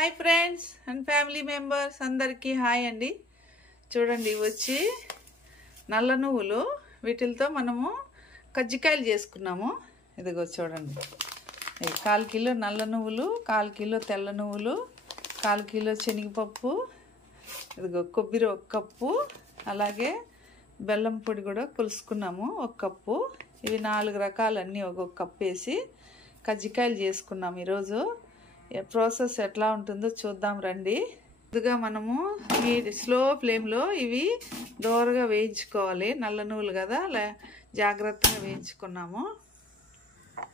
Hi friends and family members అందరికీ hi అండి. చూడండి వచ్చి నల్ల నువ్వులు, వీటితో మనము కజ్జికాయలు చేసుకున్నాము. ఇదిగో చూడండి, 1/4 కిలో నల్ల నువ్వులు, 1/4 కిలో తెల్ల నువ్వులు, 1/4 కిలో శనగపప్పు, ఇదిగో కొబ్బరి 1 కప్పు, అలాగే బెల్లం పొడి కూడా కొలుసుకున్నాము 1 కప్పు. ఇవి 4 రకాలన్నీ ఒక్కొక్క కప్పు వేసి కజ్జికాయలు చేసుకున్నాము. ఈరోజు ప్రాసెస్ ఎట్లా ఉంటుందో చూద్దాం రండి. ముందుగా మనము ఈ స్లో ఫ్లేమ్లో ఇవి దోరగా వేయించుకోవాలి. నల్ల నువ్వులు కదా, జాగ్రత్తగా వేయించుకున్నాము.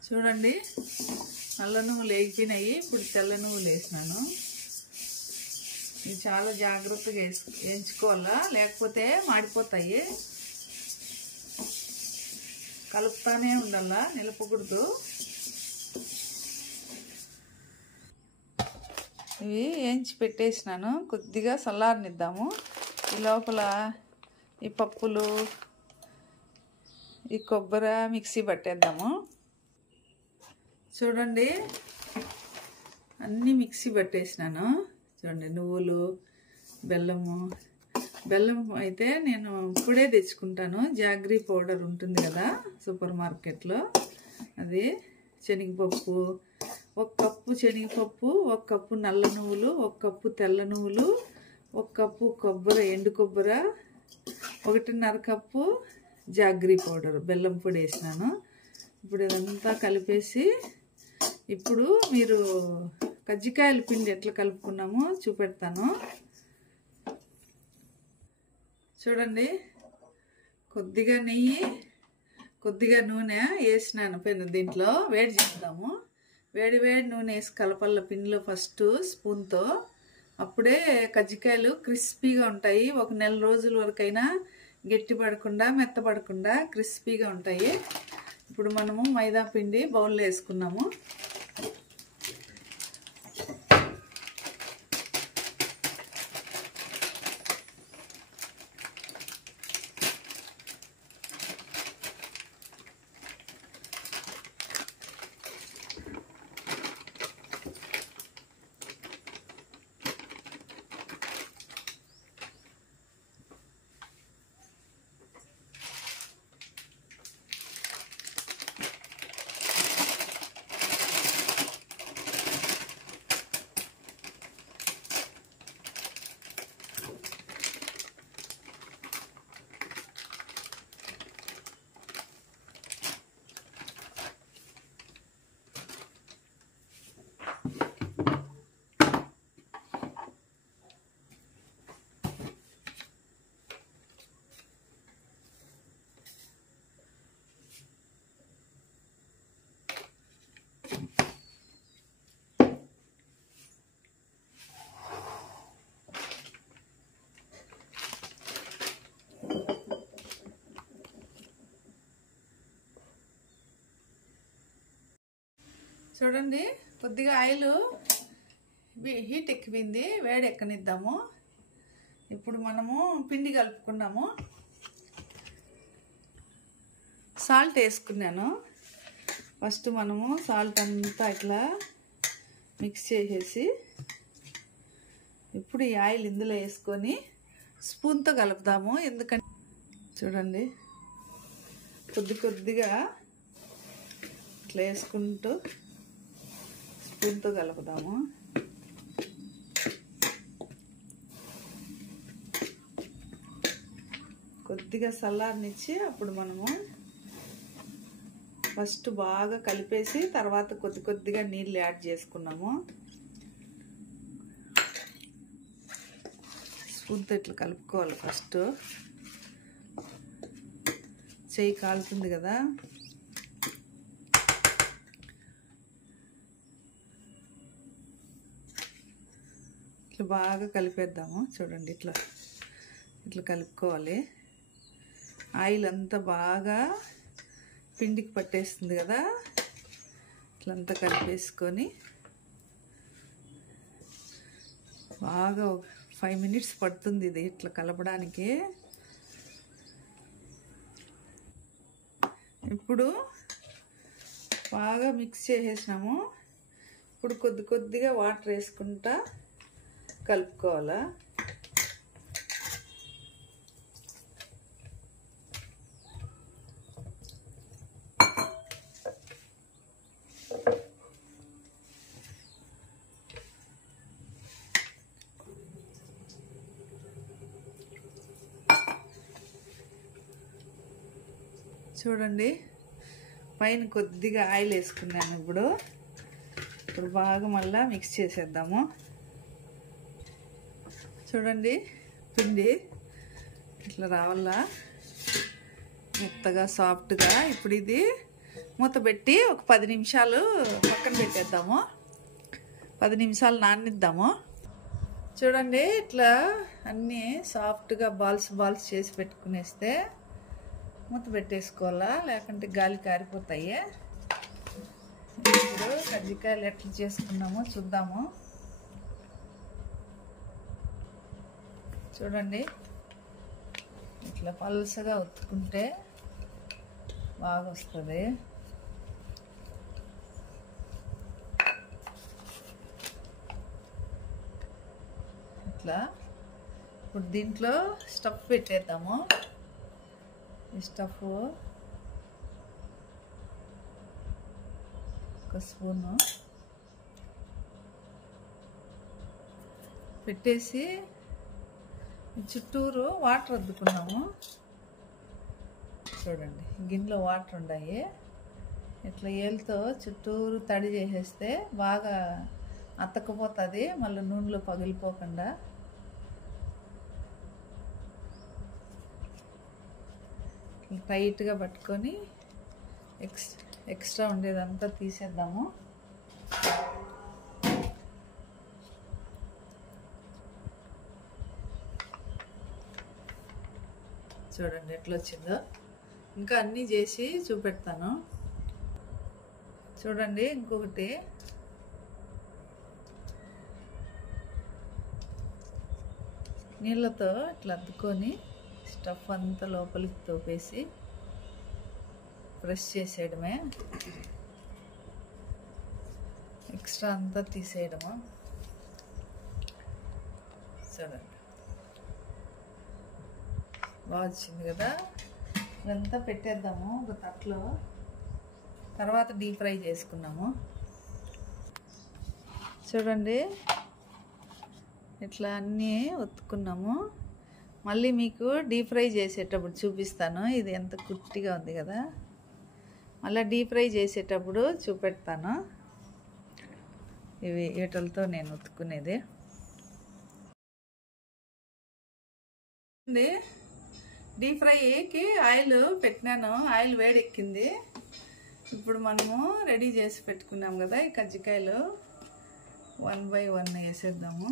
చూడండి, నల్ల నువ్వులు వేగిపోయినాయి. ఇప్పుడు తెల్ల నువ్వులు వేసినాను. ఇవి చాలా జాగ్రత్తగా వేయించుకోవాలా, లేకపోతే మాడిపోతాయి. కలుపుతానే ఉండాలా, నిలపకూడదు. ఇవి వేయించి పెట్టేసినాను. కొద్దిగా చల్లారనిద్దాము. ఈ లోపల ఈ పప్పులు, ఈ కొబ్బరి మిక్సీ పట్టేద్దాము. చూడండి, అన్నీ మిక్సీ పట్టేసినాను. చూడండి, నువ్వులు, బెల్లం అయితే నేను ఇప్పుడే తెచ్చుకుంటాను. జాగ్రీ పౌడర్ ఉంటుంది కదా సూపర్ మార్కెట్లో, అది. శనగపప్పు 1 కప్పు శనగపప్పు, 1 కప్పు నల్ల నువ్వులు, 1 కప్పు తెల్ల నువ్వులు, 1 కప్పు కొబ్బరి, ఎండు కొబ్బరి, 1.5 కప్పు జాగ్రీ పౌడర్, బెల్లం పొడి వేసినాను. ఇప్పుడు ఇదంతా కలిపేసి, ఇప్పుడు మీరు కజ్జికాయల పిండి ఎట్లా కలుపుకున్నామో చూపెడతాను. చూడండి, కొద్దిగా నెయ్యి, కొద్దిగా నూనె వేసినాను. దీంట్లో వేడి చేద్దాము. వేడి నూనె వేసి కలపల్ల పిండిలో ఫస్ట్ స్పూన్తో. అప్పుడే కజ్జికాయలు క్రిస్పీగా ఉంటాయి. 1 నెల రోజుల వరకైనా గట్టి పడకుండా, మెత్తపడకుండా క్రిస్పీగా ఉంటాయి. ఇప్పుడు మనము మైదా పిండి బౌల్లో వేసుకున్నాము. చూడండి, కొద్దిగా ఆయిల్ హీట్ ఎక్కిపోయింది, వేడి ఎక్కనిద్దాము. ఇప్పుడు మనము పిండి కలుపుకున్నాము. సాల్ట్ వేసుకున్నాను. ఫస్ట్ మనము సాల్ట్ అంతా ఇట్లా మిక్స్ చేసేసి, ఇప్పుడు ఈ ఆయిల్ ఇందులో వేసుకొని స్పూన్తో కలుపుదాము. ఎందుకంటే చూడండి, కొద్దిగా ఇట్లా వేసుకుంటూ స్పూన్తో కలుపుదాము. కొద్దిగా చల్లారనిచ్చి అప్పుడు మనము ఫస్ట్ బాగా కలిపేసి తర్వాత కొద్దిగా నీళ్ళు యాడ్ చేసుకున్నాము. స్పూన్తో ఇట్లా కలుపుకోవాలి. ఫస్ట్ చెయ్యి కాలుతుంది కదా. ఇట్లా బాగా కలిపేద్దాము. చూడండి, ఇట్లా కలుపుకోవాలి. ఆయిల్ అంతా బాగా పిండికి పట్టేస్తుంది కదా. ఇట్లంతా కలిపేసుకొని బాగా 5 మినిట్స్ పడుతుంది ఇది ఇట్లా కలపడానికి. ఇప్పుడు బాగా మిక్స్ చేసేసినాము. ఇప్పుడు కొద్ది కొద్దిగా వాటర్ వేసుకుంటా కలుపుకోవాలా. చూడండి, పైన కొద్దిగా ఆయిల్ వేసుకున్నాను. ఇప్పుడు బాగా మళ్ళీ మిక్స్ చేసేద్దాము. చూడండి, పిండి ఇట్లా రావాలా, మెత్తగా సాఫ్ట్గా. ఇప్పుడు ఇది మూత పెట్టి ఒక 10 నిమిషాలు పక్కన పెట్టేద్దాము. 10 నిమిషాలు నాననిద్దాము. చూడండి, ఇట్లా అన్నీ సాఫ్ట్గా బాల్స్ చేసి పెట్టుకునేస్తే మూత పెట్టేసుకోవాలా, లేకుంటే గాలి కారిపోతాయి. ఇప్పుడు కజ్జికాయలు ఎట్లా చేసుకున్నామో చూద్దాము. చూడండి, ఇట్లా పల్సగా ఒత్తుకుంటే బాగా వస్తుంది. ఇట్లా ఇప్పుడు దీంట్లో స్టఫ్ పెట్టేద్దాము. ఈ స్టఫ్ ఒక స్పూను పెట్టేసి చుట్టూరు వాటర్ అద్దుకున్నాము. చూడండి, గిన్నెలో వాటర్ ఉన్నాయి. ఇట్లా ఏలుతో చుట్టూరు తడి చేసేస్తే బాగా అతకపోతుంది, మళ్ళీ నూనెలో పగిలిపోకుండా. టైట్గా పట్టుకొని ఎక్స్ట్రా ఉండేదంతా తీసేద్దాము. చూడండి ఎట్లా వచ్చిందో. ఇంకా అన్నీ చేసి చూపెడతాను. చూడండి, ఇంకొకటి నీళ్ళతో ఇట్లా అద్దుకొని స్టఫ్ అంతా లోపలికి తోపేసి ప్రెస్ చేసేయడమే, ఎక్స్ట్రా అంతా తీసేయడము. చూడండి, బాగా వచ్చింది కదా. ఇదంతా పెట్టేద్దాము ఒక తట్లో. తర్వాత డీప్ ఫ్రై చేసుకున్నాము. చూడండి, ఇట్లా అన్నీ ఒత్తుకున్నాము. మళ్ళీ మీకు డీప్ ఫ్రై చేసేటప్పుడు చూపిస్తాను. ఇది ఎంత కుట్టిగా ఉంది కదా, మళ్ళీ డీప్ ఫ్రై చేసేటప్పుడు చూపెడతాను. ఇవి వీటితో నేను ఒత్తుకునేది. డీప్ ఫ్రైకి ఆయిల్ పెట్టినాను, ఆయిల్ వేడెక్కింది. ఇప్పుడు మనము రెడీ చేసి పెట్టుకున్నాం కదా ఈ కజ్జికాయలు, 1 by 1 వేసేద్దాము.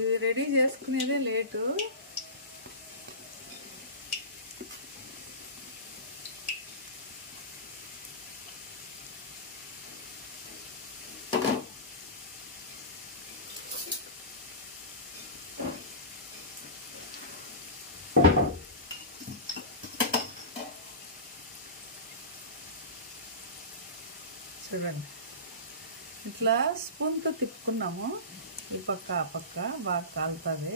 ఇది రెడీ చేసుకునేదే లేటు. చూడండి, ఇట్లా స్పూన్తో తిప్పుకున్నాము. ఈ పక్క ఆ పక్క బాగా కాలుతుంది.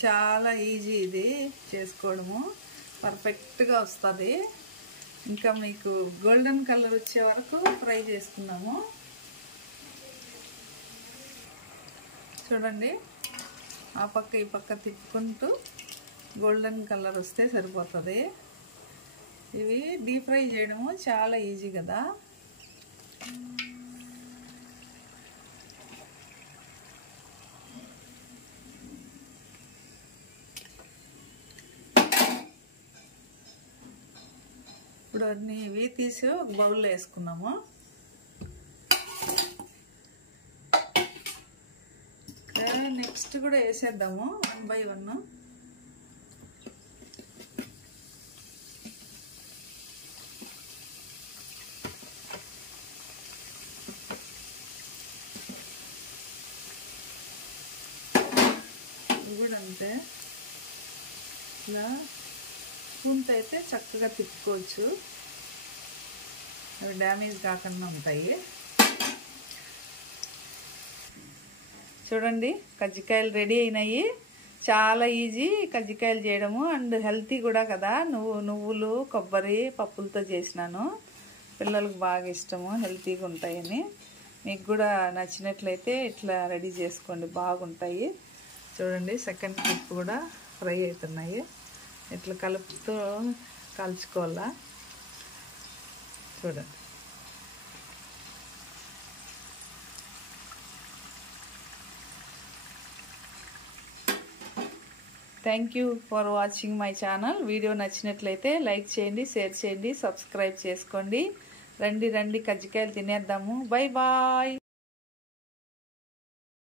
చాలా ఈజీ ఇది చేసుకోవడము, పర్ఫెక్ట్గా వస్తుంది. ఇంకా మీకు గోల్డెన్ కలర్ వచ్చే వరకు ఫ్రై చేసుకున్నాము. చూడండి, ఆ పక్క ఈ పక్క తిప్పుకుంటూ గోల్డెన్ కలర్ వస్తే సరిపోతుంది. ఇవి డీప్ ఫ్రై చేయడము చాలా ఈజీ కదా. ఇప్పుడు అన్నీ ఇవి తీసి ఒక బౌల్లో వేసుకున్నాము. నెక్స్ట్ కూడా వేసేద్దాము 1 by 1. ఇప్పుడు కూడా అంతే, ఇలా స్పూన్తో అయితే చక్కగా తిప్పుకోవచ్చు, అవి డ్యామేజ్ కాకుండా ఉంటాయి. చూడండి కజ్జికాయలు రెడీ అయినాయి. చాలా ఈజీ కజ్జికాయలు చేయడము, అండ్ హెల్తీ కూడా కదా. నువ్వులు కొబ్బరి పప్పులతో చేసినాను, పిల్లలకు బాగా ఇష్టము, హెల్తీగా ఉంటాయని. మీకు కూడా నచ్చినట్లయితే ఇట్లా రెడీ చేసుకోండి, బాగుంటాయి. చూడండి సెకండ్ ట్రిప్ కూడా ఫ్రై అవుతున్నాయి. ఇట్లా కలుపుతో కాల్చుకోవాలా. చూడండి. Thank you for watching my channel. Video నచ్చినట్లయితే లైక్ చేయండి, షేర్ చేయండి, సబ్స్క్రైబ్ చేసుకోండి. రండి కజ్జికాయలు తినేద్దాము. Bye bye.